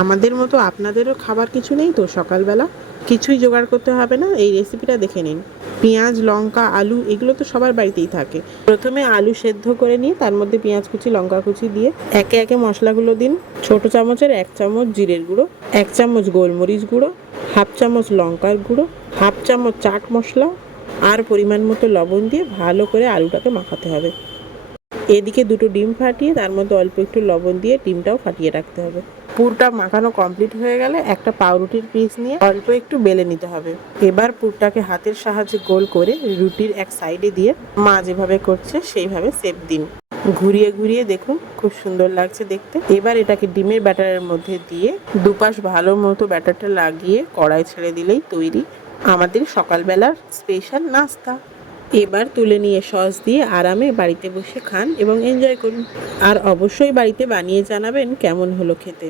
আমাদের মতো আপনাদেরও খাবার কিছু নেই তো সকালবেলা? কিছুই জোগাড় করতে হবে না, এই রেসিপিটা দেখে নিন। পেঁয়াজ, লঙ্কা, আলু এগুলো তো সবার বাড়িতেই থাকে। প্রথমে আলু সেদ্ধ করে নিয়ে তার মধ্যে পেঁয়াজ কুচি, লঙ্কা কুচি দিয়ে একে একে মশলাগুলো দিন। ছোট চামচের 1 চামচ জিরের গুঁড়ো, 1 চামচ গোলমরিচ গুঁড়ো, হাফ চামচ লঙ্কার গুঁড়ো, হাফ চামচ চাট মশলা আর পরিমাণ মতো লবণ দিয়ে ভালো করে আলুটাকে মাখাতে হবে। এদিকে 2টো ডিম ফাটিয়ে তার মধ্যে অল্প একটু লবণ দিয়ে ডিমটাও ফাটিয়ে রাখতে হবে। পুরটা মাখানো কমপ্লিট হয়ে গেলে একটা পাউরুটির পিস নিয়ে অল্প একটু বেলে নিতে হবে। এবার পুরটাকে হাতের সাহায্যে গোল করে রুটির এক সাইডে দিয়ে মা যেভাবে করছে সেইভাবে শেপ দিন। ঘুরিয়ে ঘুরিয়ে দেখুন, খুব সুন্দর লাগছে দেখতে। এবার এটাকে ডিমের ব্যাটারের মধ্যে দিয়ে দুপাশ ভালো মতো ব্যাটারটা লাগিয়ে কড়াই ছেড়ে দিলেই তৈরি আমাদের সকালবেলার স্পেশাল নাস্তা। এবার তুলে নিয়ে সস দিয়ে আরামে বাড়িতে বসে খান এবং এনজয় করুন। আর অবশ্যই বাড়িতে বানিয়ে জানাবেন কেমন হলো খেতে।